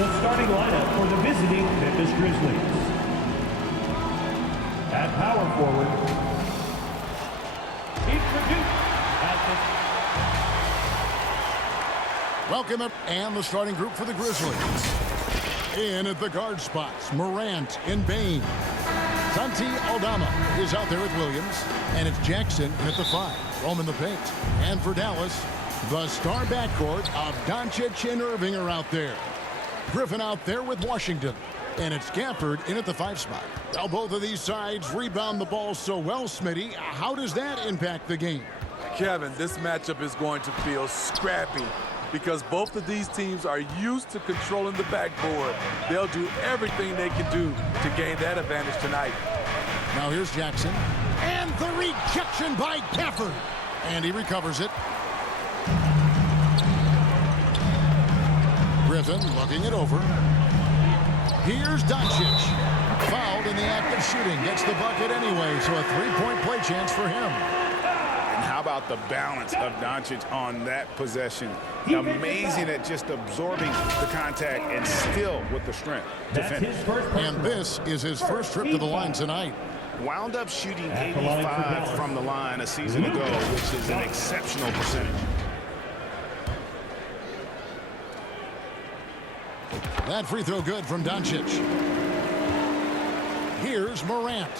The starting lineup for the visiting Memphis Grizzlies. At power forward, introduced at Welcome up, and the starting group for the Grizzlies. In at the guard spots, Morant and Bain. Santi Aldama is out there with Williams, and it's Jackson in at the 5, roaming the paint. And for Dallas, the star backcourt of Doncic and Irving are out there. Griffin out there with Washington, and it's Gafford in at the 5 spot. Now both of these sides rebound the ball so well, Smitty. How does that impact the game? Kevin, this matchup is going to feel scrappy because both of these teams are used to controlling the backboard. They'll do everything they can do to gain that advantage tonight. Now here's Jackson, and the rejection by Gafford, and he recovers it. Griffin looking it over. Here's Doncic. Fouled in the act of shooting. Gets the bucket anyway, so a 3-point play chance for him. And how about the balance of Doncic on that possession? Amazing at just absorbing the contact and still with the strength to finish. And this is his first trip to the line tonight. Wound up shooting 85 from the line a season ago, which is an exceptional percentage. That free throw good from Doncic. Here's Morant.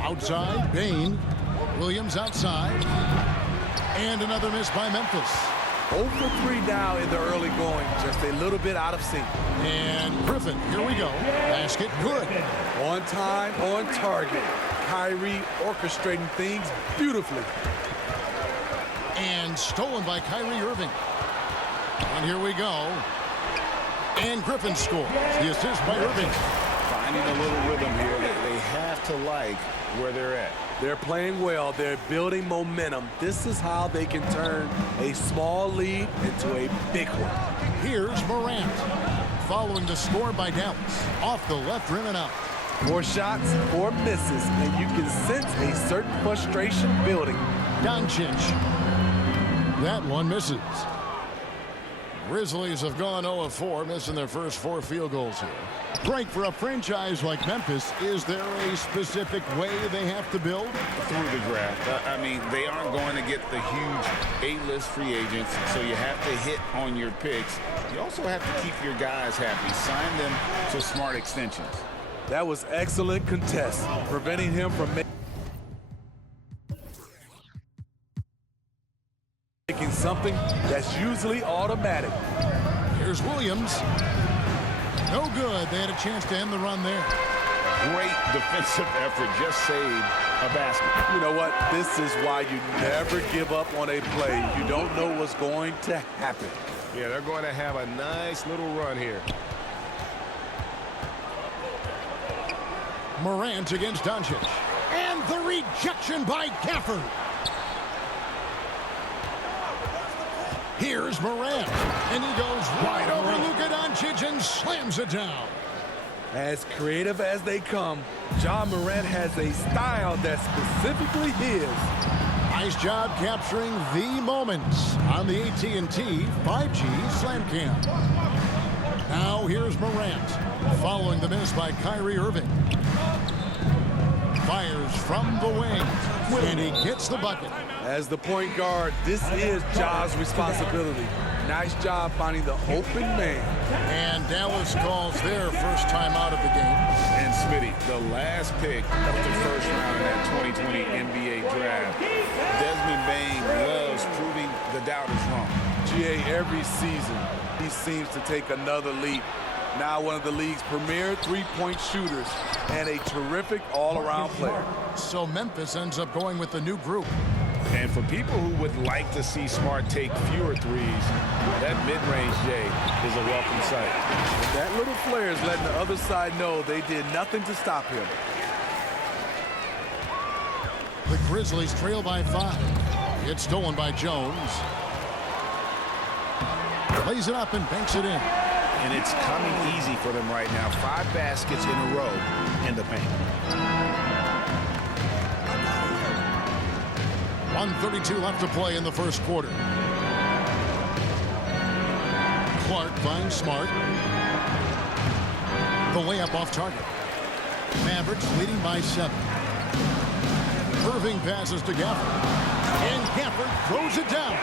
Outside, Bain. Williams outside. And another miss by Memphis. 0 for 3 now in the early going, just a little bit out of sync. And Griffin, here we go. Basket good. On time, on target. Kyrie orchestrating things beautifully. And stolen by Kyrie Irving. And here we go. And Griffin scores. The assist by Irving. Finding a little rhythm here that they have to like where they're at. They're playing well. They're building momentum. This is how they can turn a small lead into a big one. Here's Morant. Following the score by Dallas. Off the left rim and out. 4 shots, 4 misses, and you can sense a certain frustration building. Doncic. That one misses. Grizzlies have gone 0 of 4, missing their first 4 field goals here. Frank, for a franchise like Memphis, is there a specific way they have to build? Through the draft. I mean, they aren't going to get the huge A-list free agents, so you have to hit on your picks. You also have to keep your guys happy. Sign them to smart extensions. That was excellent contest, preventing him from making something that's usually automatic. Here's Williams. No good. They had a chance to end the run there. Great defensive effort. Just saved a basket. You know what? This is why you never give up on a play. You don't know what's going to happen. Yeah, they're going to have a nice little run here. Morant against Doncic. And the rejection by Gafford. Here's Morant. And he goes right over Luka Doncic and slams it down. As creative as they come, John Morant has a style that's specifically his. Nice job capturing the moments on the AT&T 5G Slam Cam. Now here's Morant. Following the miss by Kyrie Irving. Fires from the wing. And he gets the bucket. As the point guard, this is Ja's responsibility. Nice job finding the open man. And Dallas calls their first time out of the game. And Smitty, the last pick of the first round in that 2020 NBA draft. Desmond Bain loves proving the doubters wrong. GA, every season, he seems to take another leap. Now one of the league's premier three-point shooters and a terrific all-around player. So Memphis ends up going with the new group. And for people who would like to see Smart take fewer threes, that mid-range J is a welcome sight. That little flair is letting the other side know they did nothing to stop him. The Grizzlies trail by 5. It's stolen by Jones. Lays it up and banks it in. And it's coming easy for them right now. 5 baskets in a row in the paint. 1:32 left to play in the first quarter. Clark finds Smart. The layup off target. Mavericks leading by 7. Irving passes to Gafford. And Gafford throws it down.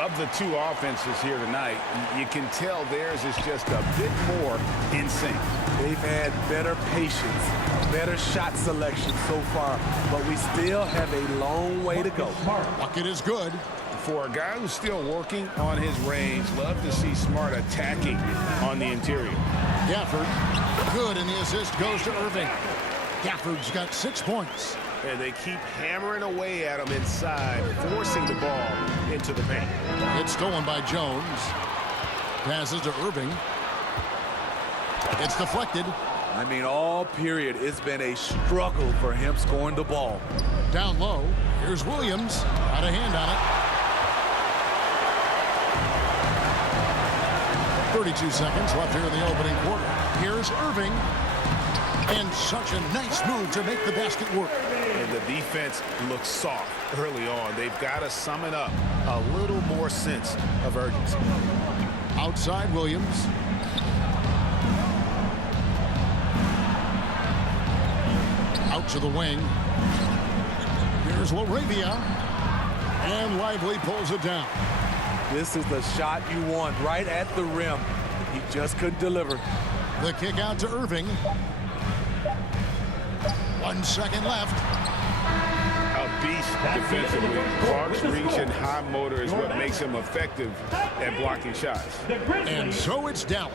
Of the two offenses here tonight, you can tell theirs is just a bit more in sync. They've had better patience, better shot selection so far, but we still have a long way to go. Bucket is good. For a guy who's still working on his range, love to see Smart attacking on the interior. Gafford, good, and the assist goes to Irving. Gafford's got 6 points. And they keep hammering away at him inside, forcing the ball into the paint. It's stolen by Jones. Passes to Irving. It's deflected. I mean, all period, it's been a struggle for him scoring the ball. Down low. Here's Williams. Got a hand on it. 32 seconds left here in the opening quarter. Here's Irving. And such a nice move to make the basket work. And the defense looks soft early on. They've got to sum it up. A little more sense of urgency. Outside Williams. Out to the wing. Here's LaRavia. And Lively pulls it down. This is the shot you want, right at the rim. He just couldn't deliver. The kick out to Irving. 1 second left. A beast defensively. Clark's reach and high motor is what makes him effective at blocking shots. And so it's Dallas,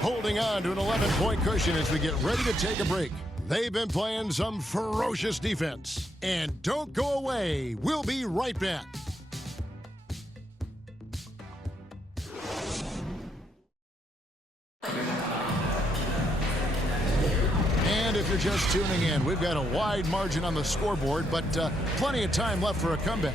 holding on to an 11-point cushion as we get ready to take a break. They've been playing some ferocious defense. And don't go away. We'll be right back. And if you're just tuning in, we've got a wide margin on the scoreboard, but plenty of time left for a comeback.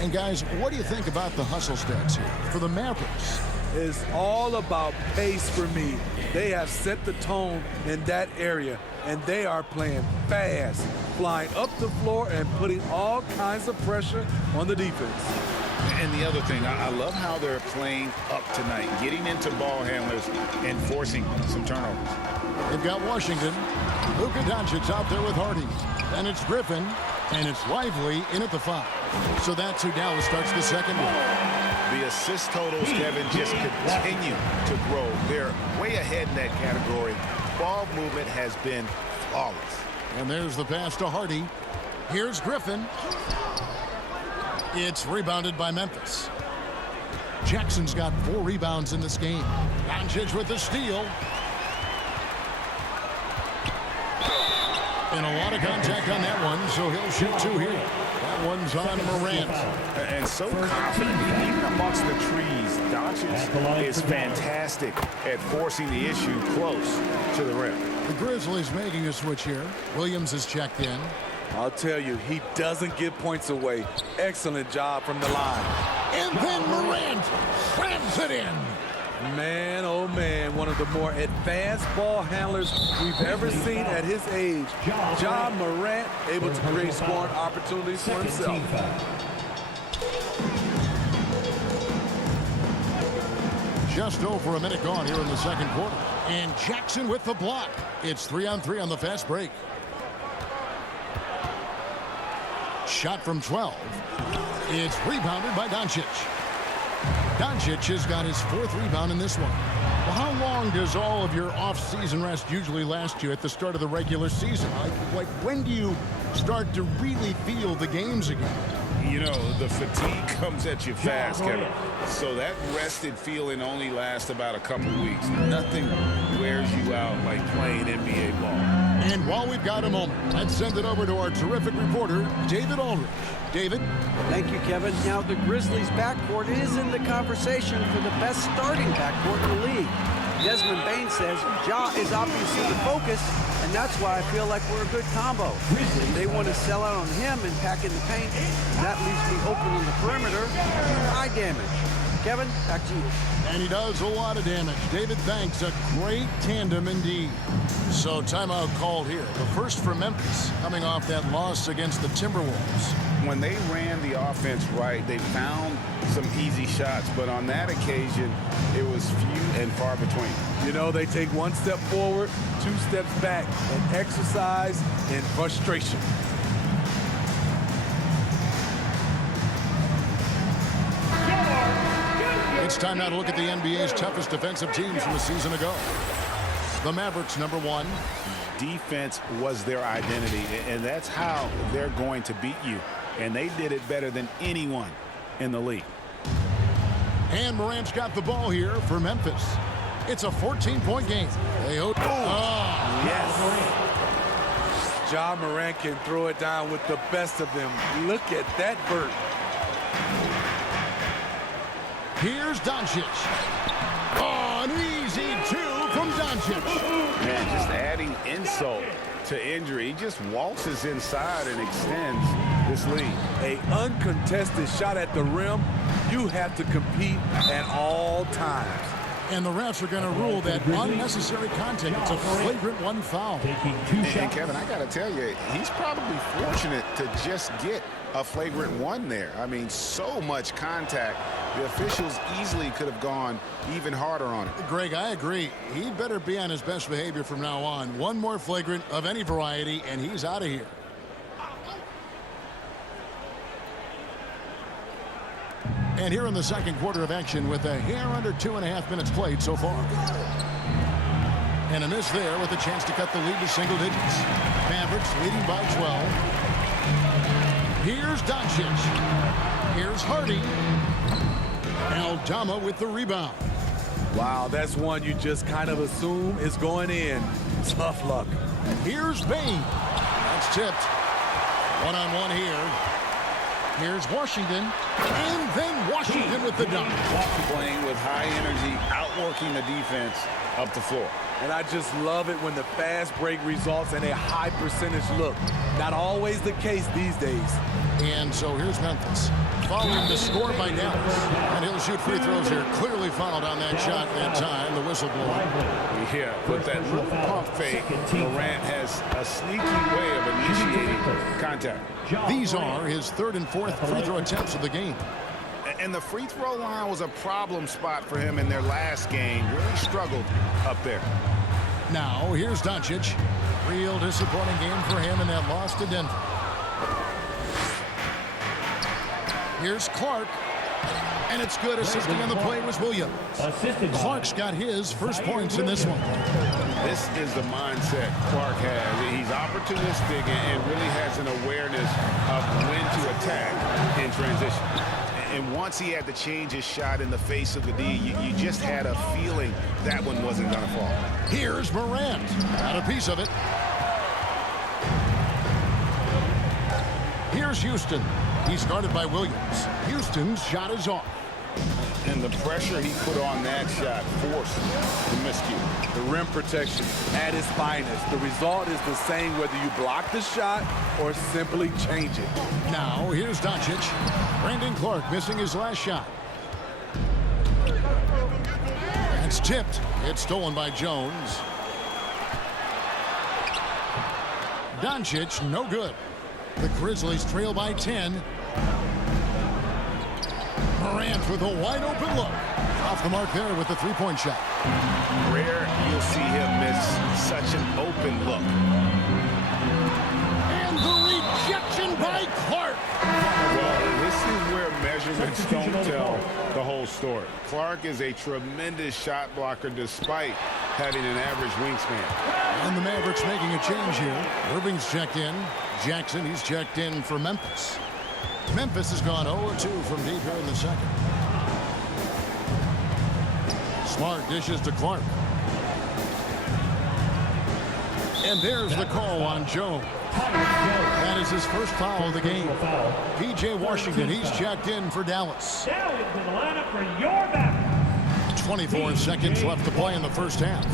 And guys, what do you think about the hustle stats here for the Mavericks? It's all about pace for me. They have set the tone in that area, and they are playing fast, flying up the floor and putting all kinds of pressure on the defense. And the other thing, I love how they're playing up tonight, getting into ball handlers and forcing some turnovers. They've got Washington. Luka Doncic out there with Hardy. And it's Griffin. And it's Lively in at the 5. So that's who Dallas starts the second with. The assist totals, Kevin, just continue to grow. They're way ahead in that category. Ball movement has been flawless. And there's the pass to Hardy. Here's Griffin. It's rebounded by Memphis. Jackson's got 4 rebounds in this game. Doncic with the steal. And a lot of contact on that one, so he'll shoot 2 here. That one's on Morant. And so confident, even amongst the trees, Doncic is fantastic at forcing the issue close to the rim. The Grizzlies making a switch here. Williams is checked in. I'll tell you, he doesn't give points away. Excellent job from the line. And then Morant slams it in. Man, oh man, one of the more advanced ball handlers we've ever seen at his age. Ja Morant able to create scoring opportunities for himself. Just over a minute gone here in the second quarter. And Jackson with the block. It's 3-on-3 on the fast break. Shot from 12. It's rebounded by Doncic. Doncic has got his 4th rebound in this one. Well, how long does all of your off-season rest usually last you at the start of the regular season? Like when do you start to really feel the games again? You know, the fatigue comes at you fast, Kevin. So that rested feeling only lasts about a couple weeks. Nothing wears you out like playing NBA ball. And while we've got a moment, let's send it over to our terrific reporter, David Aldridge. David? Thank you, Kevin. Now, the Grizzlies' backcourt is in the conversation for the best starting backcourt in the league. Desmond Bain says Ja is obviously the focus, and that's why I feel like we're a good combo. If they want to sell out on him and pack in the paint, that leaves me open on the perimeter. Eye damage. Kevin, back to you. And he does a lot of damage. David, thanks. A great tandem indeed. So timeout called here. The first for Memphis, coming off that loss against the Timberwolves. When they ran the offense right, they found some easy shots, but on that occasion, it was few and far between. You know, they take one step forward, 2 steps back, and exercise in frustration. It's time now to look at the NBA's toughest defensive teams from a season ago. The Mavericks, number 1. Defense was their identity, and that's how they're going to beat you. And they did it better than anyone in the league. And Morant's got the ball here for Memphis. It's a 14-point game. They hope. Yes. Ja Morant can throw it down with the best of them. Look at that vert. Here's Doncic. Oh, an easy 2 from Doncic. Man, just adding insult to injury. He just waltzes inside and extends this lead. A uncontested shot at the rim. You have to compete at all times. And the refs are going to rule that unnecessary contact. It's a flagrant 1 foul. Taking 2 And shots. Kevin, I got to tell you, he's probably fortunate to just get a flagrant 1 there. I mean, so much contact. The officials easily could have gone even harder on it. Greg, I agree. He'd better be on his best behavior from now on. One more flagrant of any variety, and he's out of here. And here in the second quarter of action with a hair under 2.5 minutes played so far. And a miss there with a chance to cut the lead to single digits. Mavericks leading by 12. Here's Doncic. Here's Hardy. Aldama with the rebound. Wow, that's one you just kind of assume is going in. Tough luck. Here's Bain. That's tipped. One-on-one here. Here's Washington. And then Washington with the dunk. Playing with high energy, outworking the defense up the floor. And I just love it when the fast break results in a high percentage look. Not always the case these days. And so here's Memphis, following the score by Dallas. And he'll shoot free throws here. Clearly fouled on that shot that time. The whistle blown. Yeah, with that little pump fake, Morant has a sneaky way of initiating contact. These are his 3rd and 4th free throw attempts of the game. And the free throw line was a problem spot for him in their last game. Really struggled up there. Now, here's Doncic. Real disappointing game for him in that loss to Denver. Here's Clark. And it's good. Assisting on the play was Williams. Clark's got his first points in this one. This is the mindset Clark has. He's opportunistic and really has an awareness of when to attack in transition. And once he had to change his shot in the face of the D, you just had a feeling that one wasn't going to fall. Here's Morant. Got a piece of it. Here's Houston. He's guarded by Williams. Houston's shot is off. And the pressure he put on that shot forced the miscue. The rim protection at its finest. The result is the same whether you block the shot or simply change it. Now, here's Doncic. Brandon Clark missing his last shot. It's tipped. It's stolen by Jones. Doncic, no good. The Grizzlies trail by 10. Morant with a wide-open look. Off the mark there with the three-point shot. Rare you'll see him miss such an open look. And the rejection by Clark. Well, this is where measurements don't tell the whole story. Clark is a tremendous shot blocker despite having an average wingspan. And the Mavericks making a change here. Irving's checked in. Jackson, he's checked in for Memphis. Memphis has gone 0-2 from deep here in the second. Smart dishes to Clark. And there's the call on Jones. That is his first foul of the game. P.J. Washington, he's checked in for Dallas. Now into the lineup for your Mavericks. 24 seconds left to play in the first half.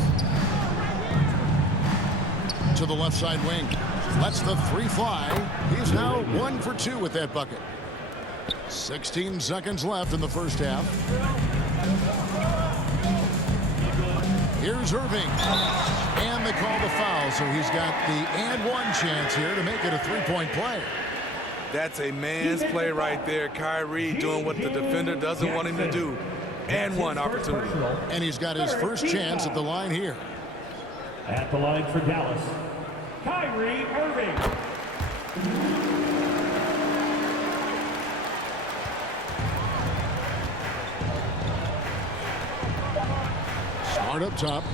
To the left side wing. Lets the three fly. He's now 1 for 2 with that bucket. 16 seconds left in the first half. Here's Irving. And they call the foul, so he's got the and one chance here to make it a three-point play. That's a man's play right there. Kyrie doing what the defender doesn't want him to do. And one opportunity. And he's got his first chance at the line here. At the line for Dallas, Kyrie Irving. Smart up top.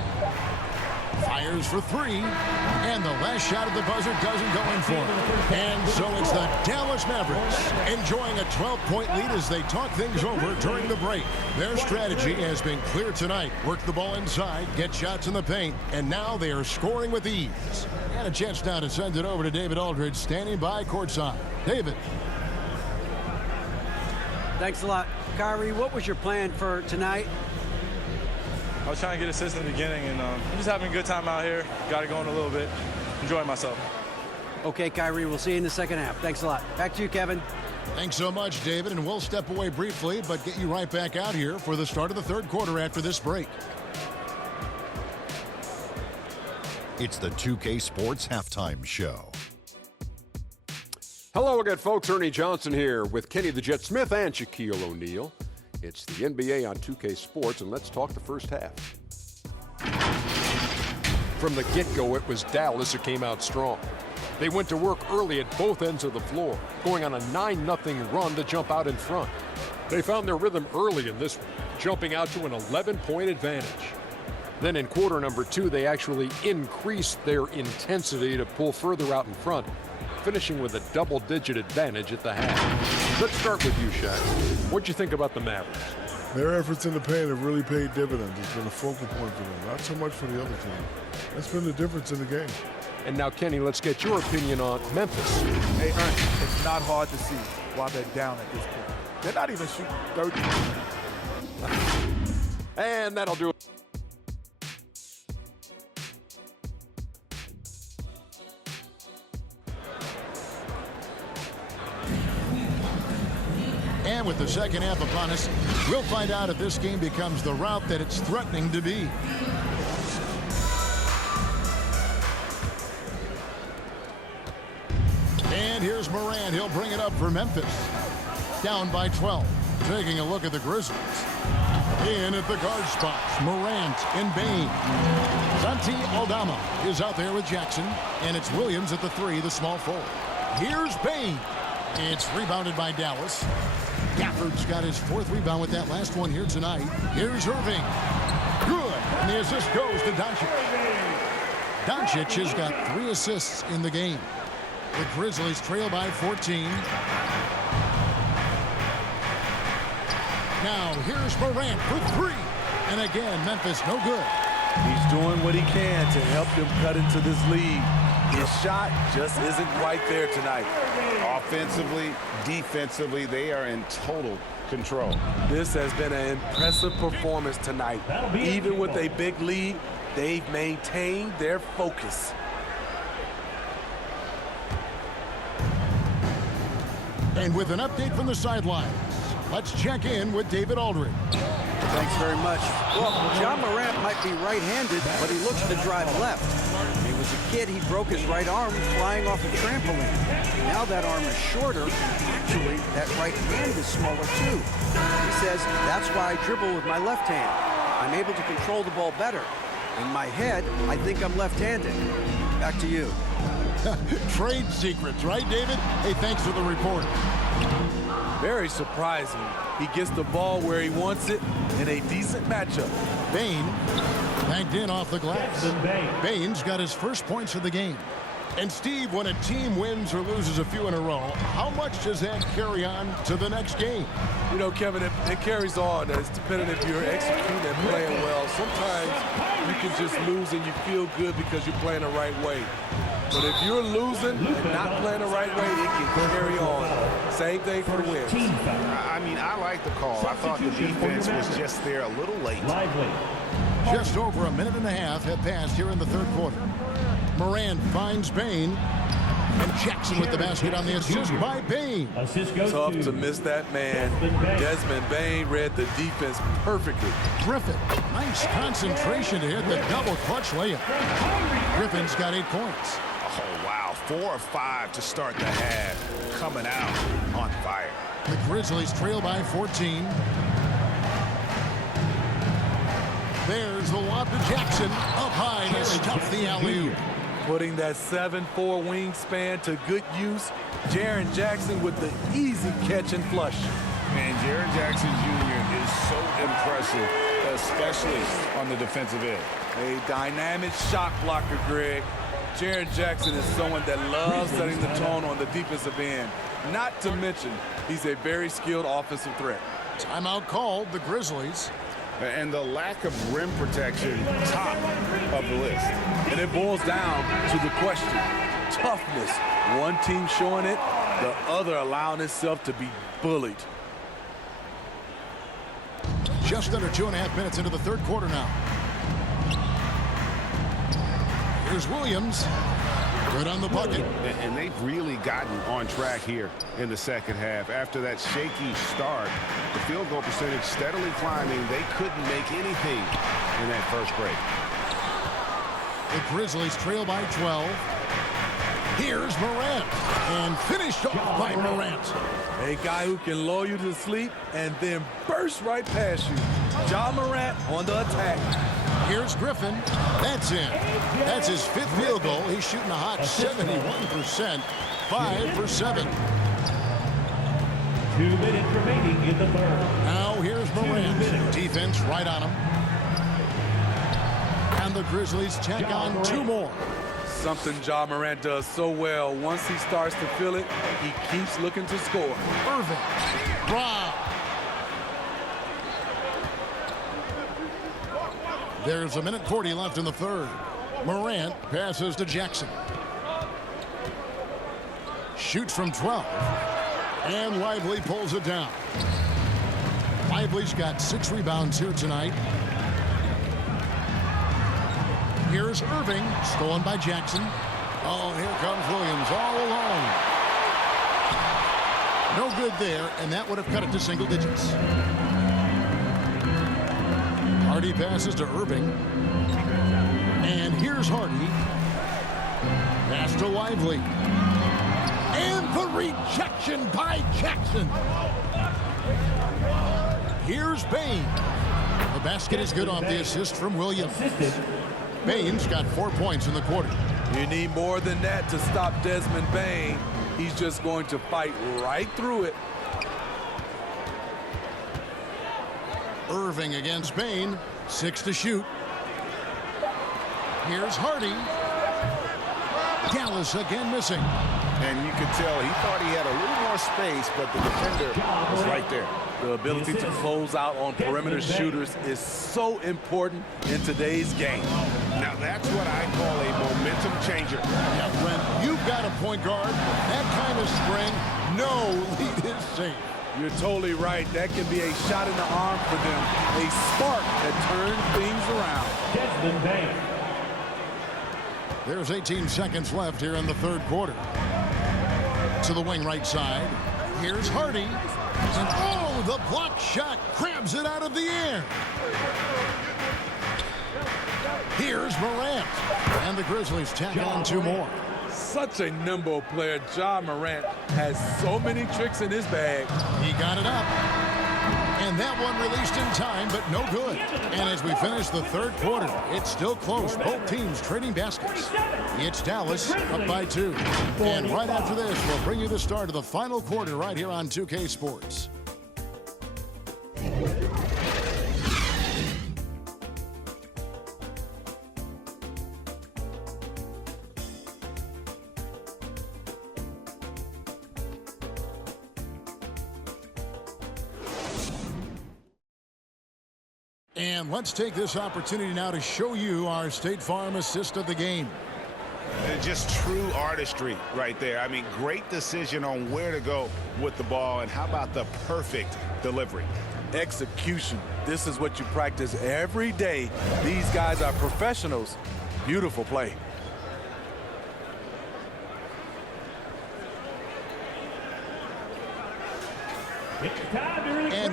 Fires for three. And the last shot at the buzzer doesn't go in for him. And so it's the Dallas Mavericks enjoying a 12-point lead as they talk things over during the break. Their strategy has been clear tonight. Work the ball inside, get shots in the paint, and now they are scoring with ease. And a chance now to send it over to David Aldridge, standing by courtside. David. Thanks a lot. Kyrie, what was your plan for tonight? I was trying to get assists in the beginning, and I'm just having a good time out here. Got it going a little bit. Enjoying myself. Okay, Kyrie, we'll see you in the second half. Thanks a lot. Back to you, Kevin. Thanks so much, David, and we'll step away briefly, but get you right back out here for the start of the third quarter after this break. It's the 2K Sports Halftime Show. Hello again, folks. Ernie Johnson here with Kenny the Jet Smith and Shaquille O'Neal. It's the NBA on 2K Sports, and let's talk the first half. From the get-go, it was Dallas who came out strong. They went to work early at both ends of the floor, going on a 9-0 run to jump out in front. They found their rhythm early in this one, jumping out to an 11-point advantage. Then in quarter number 2, they actually increased their intensity to pull further out in front, finishing with a double-digit advantage at the half. Let's start with you, Shaq. What'd you think about the Mavericks? Their efforts in the paint have really paid dividends. It's been a focal point for them, not so much for the other team. That's been the difference in the game. And now, Kenny, let's get your opinion on Memphis. Hey, Ernie, it's not hard to see why they're down at this point. They're not even shooting 30. And that'll do it. And with the second half upon us, we'll find out if this game becomes the route that it's threatening to be. And here's Morant. He'll bring it up for Memphis. Down by 12. Taking a look at the Grizzlies. In at the guard spots, Morant and Bane. Santi Aldama is out there with Jackson. And it's Williams at the 3, the small forward. Here's Bane. It's rebounded by Dallas. Gafford's got his 4th rebound with that last one here tonight. Here's Irving. Good. And the assist goes to Doncic. Doncic has got 3 assists in the game. The Grizzlies trail by 14. Now here's Morant for 3. And again, Memphis no good. He's doing what he can to help them cut into this lead. His shot just isn't quite there tonight. Offensively, defensively, they are in total control. This has been an impressive performance tonight. Even with a big lead, they've maintained their focus. And with an update from the sidelines, let's check in with David Aldridge. Thanks very much. Well, John Morant might be right-handed, but he looks to drive left. When he was a kid, he broke his right arm flying off a trampoline. Now that arm is shorter. Actually, that right hand is smaller too. He says, that's why I dribble with my left hand. I'm able to control the ball better. In my head, I think I'm left-handed. Back to you. Trade secrets, right, David? Hey, thanks for the report. Very surprising. He gets the ball where he wants it in a decent matchup. Bane banked in off the glass. Bane's got his first points of the game. And Steve, when a team wins or loses a few in a row, how much does that carry on to the next game? You know, Kevin, it carries on. It's dependent if you're executing and playing well. Sometimes you can just lose and you feel good because you're playing the right way. But if you're losing and not playing the right way, it can carry on. Same thing for the wins. I mean, I like the call. I thought the defense was just there a little late. Just over a minute and a half have passed here in the third quarter. Morant finds Bane. And Jackson with the basket on the assist by Bain. Assist goes Tough to miss that man. Desmond Bain read the defense perfectly. Griffin, nice concentration to hit the double clutch layup. Griffin's got 8 points. Oh, wow. 4 or 5 to start the half. Coming out on fire. The Grizzlies trail by 14. There's the lob to Jackson. Up high to stuff the alley-oop. Putting that 7'4" wingspan to good use. Jaren Jackson with the easy catch and flush. Man, Jaren Jackson Jr. is so impressive, especially on the defensive end. A dynamic shot blocker, Greg. Jaren Jackson is someone that loves setting the tone on the defensive end. Not to mention, he's a very skilled offensive threat. Timeout called, the Grizzlies. And the lack of rim protection, top of the list. And it boils down to the question, toughness. One team showing it, the other allowing itself to be bullied. Just under 2.5 minutes into the third quarter now. Here's Williams. Good on the bucket. And they've really gotten on track here in the second half. After that shaky start, the field goal percentage steadily climbing. They couldn't make anything in that first break. The Grizzlies trail by 12. Here's Morant. And finished off by Morant. A guy who can lull you to sleep and then burst right past you. Ja Morant on the attack. Here's Griffin. That's in. That's his 5th field goal. He's shooting a hot 71%. 5 for 7. 2 minutes remaining in the third. Now here's Morant. Defense right on him. And the Grizzlies check on 2 more. Something Ja Morant does so well. Once he starts to feel it, he keeps looking to score. Irving. Brown. There's 1:40 left in the third. Morant passes to Jackson. Shoots from 12. And Lively pulls it down. Lively's got 6 rebounds here tonight. Here's Irving, stolen by Jackson. Oh, here comes Williams all alone. No good there, and that would have cut it to single digits. Hardy passes to Irving. And here's Hardy. Pass to Lively. And the rejection by Jackson. Here's Bain. The basket is good off the assist from Williams. Bain's got 4 points in the quarter. You need more than that to stop Desmond Bain. He's just going to fight right through it. Irving against Bain. 6 to shoot. Here's Hardy. Dallas again missing. And you could tell he thought he had a little more space, but the defender was right there. The ability to close out on perimeter shooters is so important in today's game. Now that's what I call a momentum changer. Yeah, when you've got a point guard, that kind of spring, no lead is safe. You're totally right. That can be a shot in the arm for them. A spark that turns things around. Desmond Bain. There's 18 seconds left here in the third quarter. To the wing right side. Here's Hardy. And oh, the block shot crabs it out of the air. Here's Morant. And the Grizzlies tack on 2 more. Such a nimble player. Ja Morant has so many tricks in his bag. He got it up. And that one released in time, but no good. And as we finish the third quarter, it's still close. Both teams trading baskets. It's Dallas up by 2. And right after this, we'll bring you the start of the final quarter right here on 2K Sports. And let's take this opportunity now to show you our State Farm assist of the game. Just true artistry right there. I mean, great decision on where to go with the ball, and how about the perfect delivery? Execution. This is what you practice every day. These guys are professionals. Beautiful play.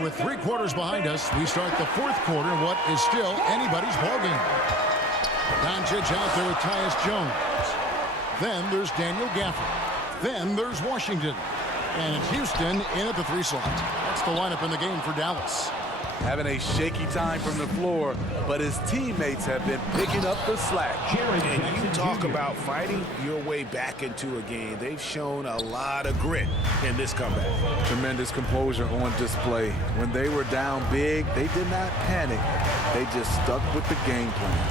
And with 3 quarters behind us, we start the 4th quarter, what is still anybody's ballgame. Doncic out there with Tyus Jones. Then there's Daniel Gafford. Then there's Washington. And it's Houston in at the 3 slot. That's the lineup in the game for Dallas. Having a shaky time from the floor, but his teammates have been picking up the slack. And you talk about fighting your way back into a game. They've shown a lot of grit in this comeback. Tremendous composure on display. When they were down big, they did not panic. They just stuck with the game plan.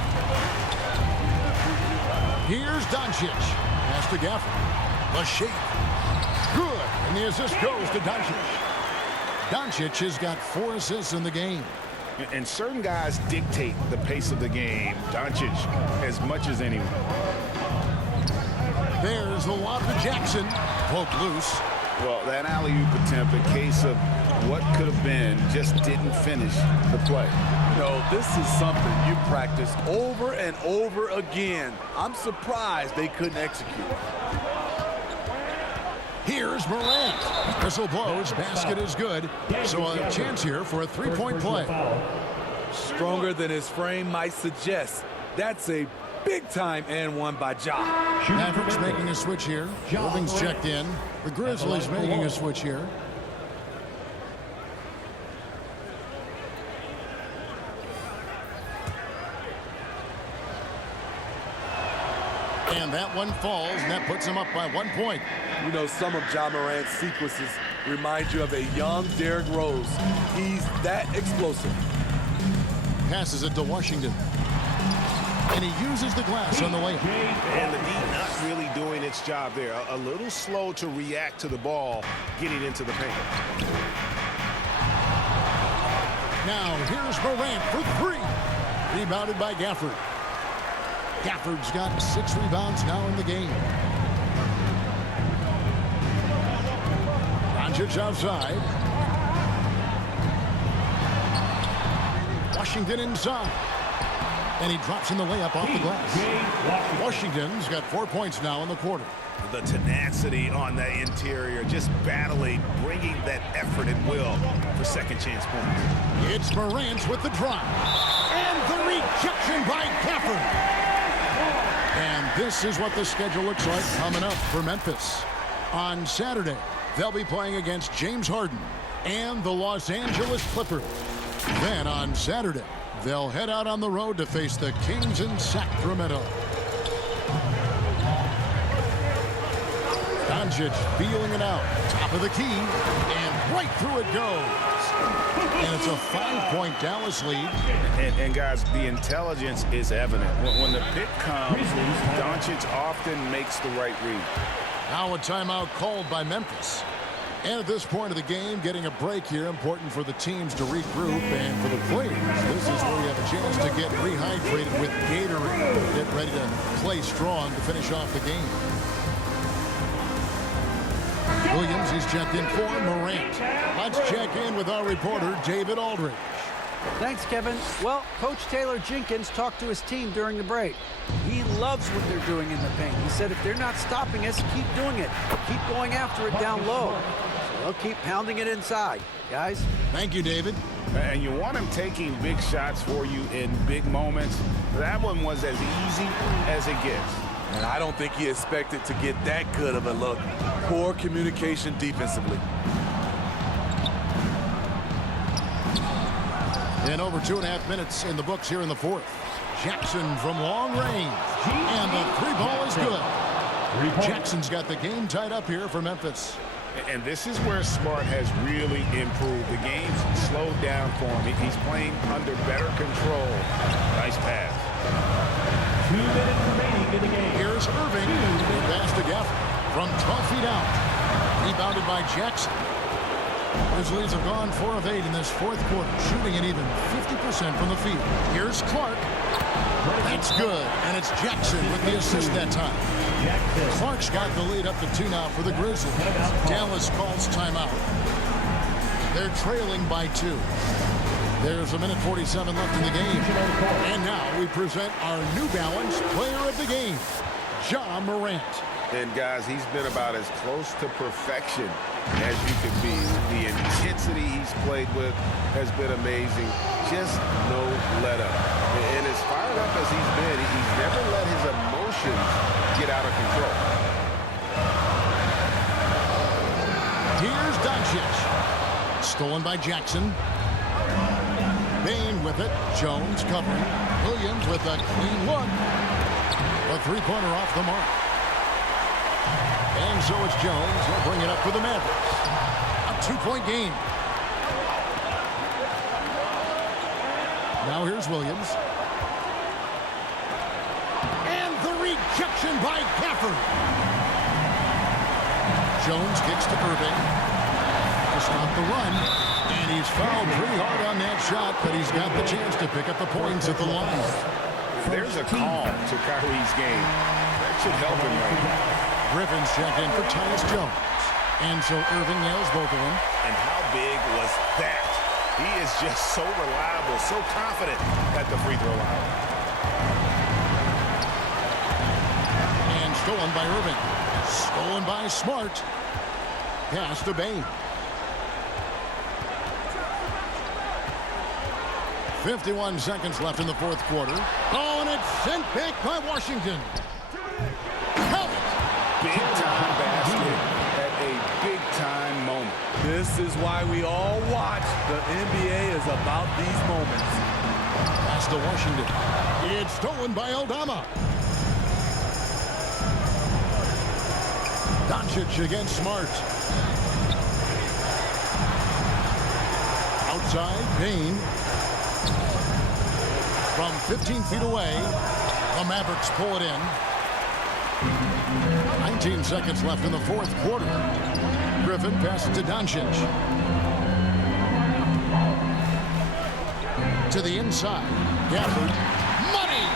Here's Doncic. Pass to Gafford. The shake. Good. And the assist goes to Doncic. Doncic has got 4 assists in the game. And certain guys dictate the pace of the game. Doncic as much as anyone. There's the lob to Jackson. Poke loose. Well, that alley-oop attempt, a case of what could have been, just didn't finish the play. No, this is something you practice over and over again. I'm surprised they couldn't execute. Here's Morant. Whistle blows. Basket is good. So a chance here for a 3-point play. Stronger than his frame might suggest. That's a big-time and one by Ja. Mavericks making a switch here. Irving's checked in. The Grizzlies making a switch here. And that one falls, and that puts him up by 1 point. You know, some of Ja Morant's sequences remind you of a young Derrick Rose. He's that explosive. Passes it to Washington. And he uses the glass on the way. And the D not really doing its job there. A little slow to react to the ball getting into the paint. Now here's Morant for 3. Rebounded by Gafford. Gafford's got 6 rebounds now in the game. Doncic outside. Washington inside. And he drops in the layup off the glass. Washington's got 4 points now in the quarter. The tenacity on the interior, just battling, bringing that effort and will for second chance points. It's Morant with the drop. And the rejection by Gafford. And this is what the schedule looks like coming up for Memphis. On Saturday, they'll be playing against James Harden and the Los Angeles Clippers. Then on Saturday, they'll head out on the road to face the Kings in Sacramento. Doncic feeling it out. Top of the key. And right through it goes. And it's a 5-point Dallas lead. And guys, the intelligence is evident. When the pick comes, Doncic often makes the right read. Now a timeout called by Memphis. And at this point of the game, getting a break here, important for the teams to regroup, and for the players, this is where you have a chance to get rehydrated with Gatorade. Get ready to play strong to finish off the game. Williams is checked in for Morant. Let's check in with our reporter, David Aldridge. Thanks, Kevin. Well, Coach Taylor Jenkins talked to his team during the break. He loves what they're doing in the paint. He said if they're not stopping us, keep doing it. Keep going after it down low. So they'll keep pounding it inside, guys. Thank you, David. And you want him taking big shots for you in big moments. That one was as easy as it gets. And I don't think he expected to get that good of a look. Poor communication defensively. And over 2.5 minutes in the books here in the 4th. Jackson from long range. And the 3 ball is good. Jackson's got the game tied up here for Memphis. And this is where Smart has really improved. The game's slowed down for him. He's playing under better control. Nice pass. 2 minutes remaining in the game. Here's Irving. Good pass to Gafford from 12 feet out. Rebounded by Jackson. Grizzlies have gone 4 of 8 in this 4th quarter, shooting an even 50% from the field. Here's Clark. That's good, and it's Jackson with the assist that time. Clark's got the lead up to 2 now for the Grizzlies. Dallas calls timeout. They're trailing by 2. There's 1:47 left in the game. And now we present our New Balance player of the game, Ja Morant. And guys, he's been about as close to perfection as you can be. The intensity he's played with has been amazing. Just no let up. And as fired up as he's been, he's never let his emotions get out of control. Here's Doncic. Stolen by Jackson. Bane with it. Jones covering. Williams with a clean look. A three-pointer off the mark. And so it's Jones. He'll bring it up for the Mavericks. A two-point game. Now here's Williams. And the rejection by Gafford. Jones kicks to Irving. To stop the run. And he's fouled pretty hard on that shot, but he's got the chance to pick up the points at the line. There's a calm to Kyrie's game. That should help him right now. Griffin's checked in for Tyus Jones. And so Irving nails both of them. And how big was that? He is just so reliable, so confident at the free throw line. And stolen by Irving. Stolen by Smart. Pass to Bane. 51 seconds left in the fourth quarter. Oh, and it's sent back by Washington. Count it. Big-time basket at a big-time moment. This is why we all watch. The NBA is about these moments. Pass to Washington. It's stolen by Aldama. Doncic against Smart. Outside, Bane. From 15 feet away, the Mavericks pull it in. 19 seconds left in the fourth quarter. Griffin passes to Doncic. To the inside. Gafford. Money!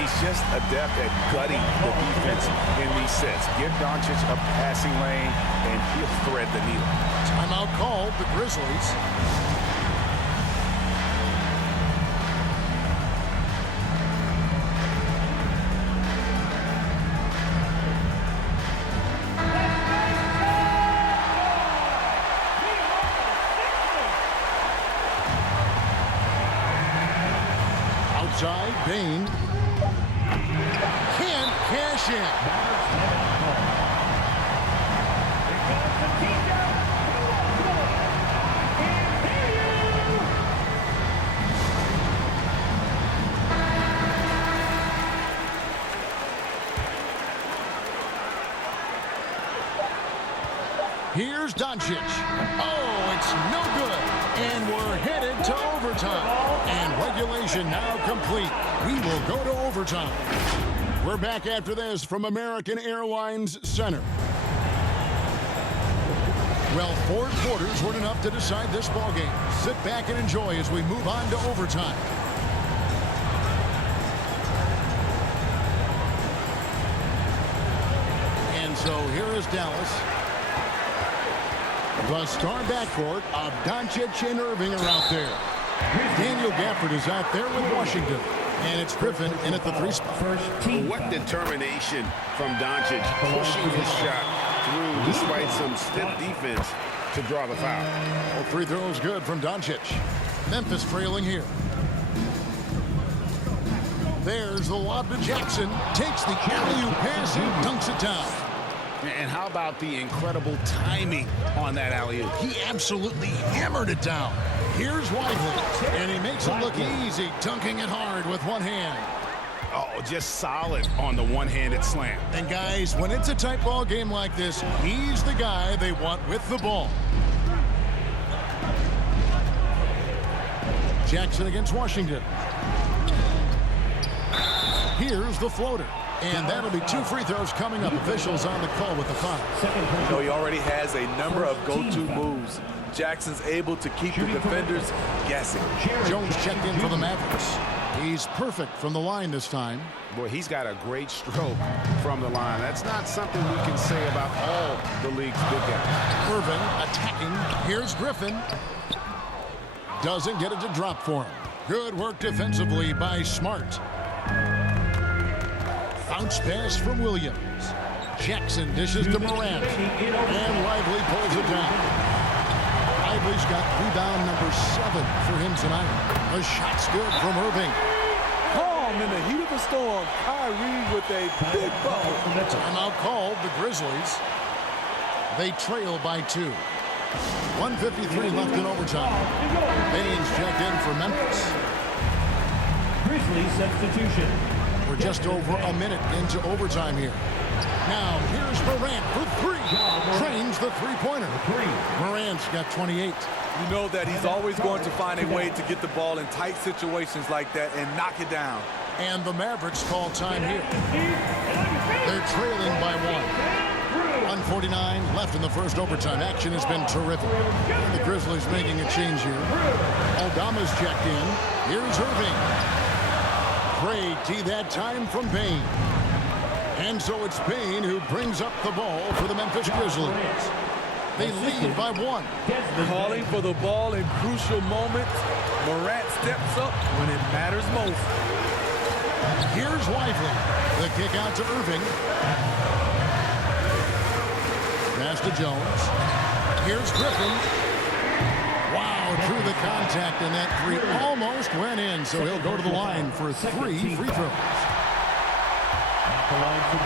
He's just adept at gutting the defense in these sets. Give Doncic a passing lane, and he'll thread the needle. Timeout called, the Grizzlies. Outside, Bane. Can't cash in. Here's Doncic. Oh, it's no good. And we're headed to overtime. And regulation now complete. We will go to overtime. We're back after this from American Airlines Center. Well, 4 quarters weren't enough to decide this ballgame. Sit back and enjoy as we move on to overtime. And so here is Dallas. The star backcourt of Doncic and Irving are out there. Daniel Gafford is out there with Washington. And it's Griffin in at the 3 spot. What determination from Doncic, pushing his shot through despite some stiff defense to draw the foul. Well, free throws good from Doncic. Memphis trailing here. There's the lob to Jackson. Takes the alley-oop pass and dunks it down. And how about the incredible timing on that alley-oop? He absolutely hammered it down. Here's Whiteley, and he makes it look easy, dunking it hard with one hand. Oh, just solid on the one-handed slam. And guys, when it's a tight ball game like this, he's the guy they want with the ball. Jackson against Washington. Here's the floater. And that'll be 2 free throws coming up. Officials on the call with the foul. You know, he already has a number of go-to moves. Jackson's able to keep the defenders guessing. Jones checked in for the Mavericks. He's perfect from the line this time. Boy, he's got a great stroke from the line. That's not something we can say about all the league's big guys. Irving attacking. Here's Griffin. Doesn't get it to drop for him. Good work defensively by Smart. Bounce pass from Williams. Jackson dishes to Morant. And Lively pulls it down. Lively's got rebound number 7 for him tonight. The shot's good from Irving. Calm in the heat of the storm. Kyrie with a big bucket. Timeout called the Grizzlies. They trail by 2. 1:53 left in overtime. Baines checked in for Memphis. Grizzlies substitution. We're just over a minute into overtime here. Now, here's Morant for 3. Trains the three-pointer. Morant's got 28. You know that he's always going to find a way to get the ball in tight situations like that and knock it down. And the Mavericks call time here. They're trailing by 1. 1:49 left in the first overtime. Action has been terrific. And the Grizzlies making a change here. Aldama's checked in. Here's Irving. Great tee that time from Payne. And so it's Payne who brings up the ball for the Memphis Grizzlies. They lead by 1. Calling for the ball in crucial moments. Morant steps up when it matters most. Here's Lively. The kick out to Irving. Pass to Jones. Here's Griffin. Wow, through the contact, and that 3 almost went in, so he'll go to the line for 3 free throws.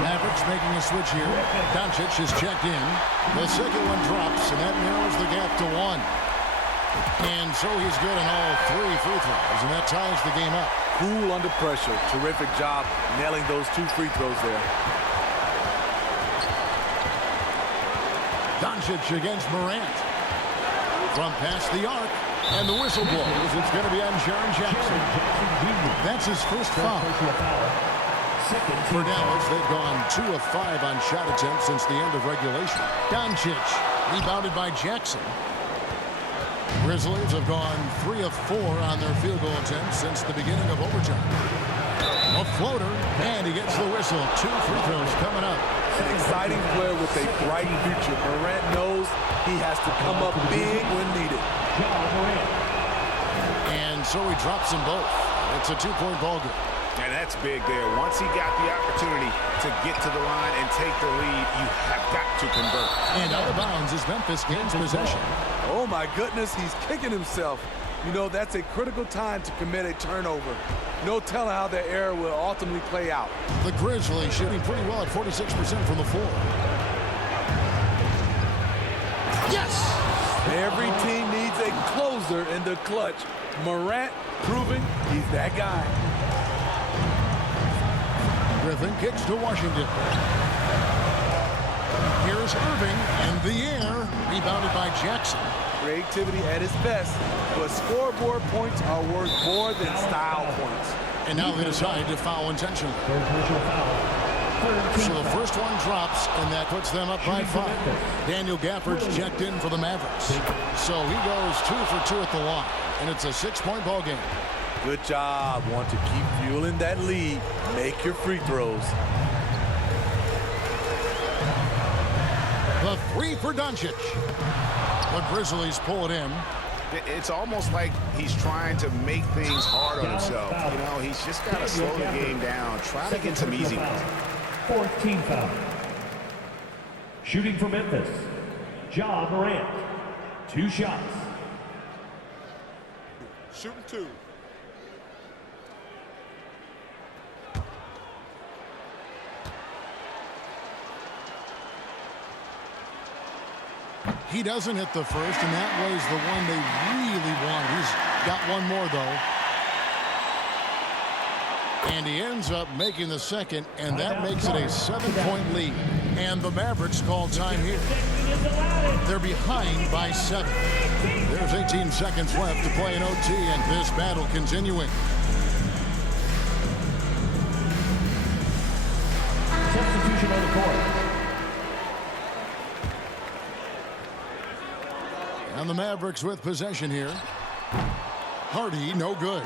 Mavericks making a switch here. Doncic is checked in. The second one drops, and that narrows the gap to 1. And so he's good on all 3 free throws, and that ties the game up. Cool under pressure. Terrific job nailing those 2 free throws there. Doncic against Morant. From past the arc, and the whistle blows. It's going to be on Jaren Jackson. That's his first foul. For Dallas, they've gone 2 of 5 on shot attempts since the end of regulation. Doncic, rebounded by Jackson. Grizzlies have gone 3 of 4 on their field goal attempts since the beginning of overtime. A floater, and he gets the whistle. 2 free throws coming up. An exciting player with a bright future. Morant knows he has to come up big when needed. And so he drops them both. It's a 2-point ball game. And that's big there. Once he got the opportunity to get to the line and take the lead, you have got to convert. And out of bounds as Memphis gains possession. Oh my goodness, he's kicking himself. You know, that's a critical time to commit a turnover. No telling how that error will ultimately play out. The Grizzlies shooting pretty well at 46% from the floor. Yes! Every team needs a closer in the clutch. Morant proving he's that guy. Griffin kicks to Washington. Here's Irving in the air, rebounded by Jackson. Creativity at its best, but scoreboard points are worth more than style points. And now they decide to foul intentionally. So the first one drops, and that puts them up by 5. Daniel Gafford's checked in for the Mavericks. So he goes 2 for 2 at the line, and it's a 6-point ball game. Good job. Want to keep fueling that lead. Make your free throws. The 3 for Doncic. The Grizzlies pull it in. It's almost like he's trying to make things hard on himself. You know, he's just got to slow the game down. Try to get some easy ones. 4th team foul. Shooting for Memphis, Ja Morant. 2 shots. Shooting 2. He doesn't hit the first, and that was the one they really want. He's got one more, though. And he ends up making the second, and that makes it a 7-point lead. And the Mavericks call time here. They're behind by 7. There's 18 seconds left to play an OT, and this battle continuing. Substitution on the court. And the Mavericks with possession here. Hardy, no good.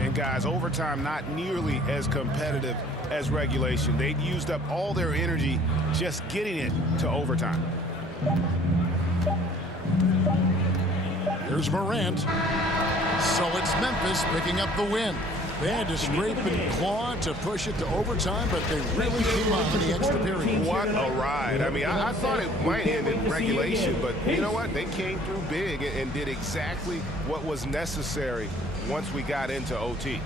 And guys, overtime not nearly as competitive as regulation. They'd used up all their energy just getting it to overtime. Here's Morant. So it's Memphis picking up the win. They had to scrape and claw to push it to overtime, but they really came out in the extra period. What a ride. I mean, I thought it might end in regulation, but you know what? They came through big and did exactly what was necessary once we got into OT.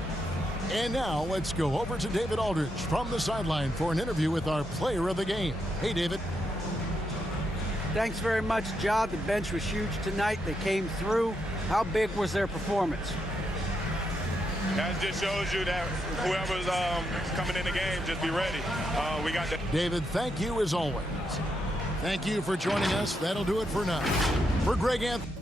And now let's go over to David Aldridge from the sideline for an interview with our player of the game. Hey, David. Thanks very much, Ja. The bench was huge tonight. They came through. How big was their performance? That just shows you that whoever's coming in the game, just be ready. We got the David, thank you as always. Thank you for joining us. That'll do it for now. For Greg Anthony.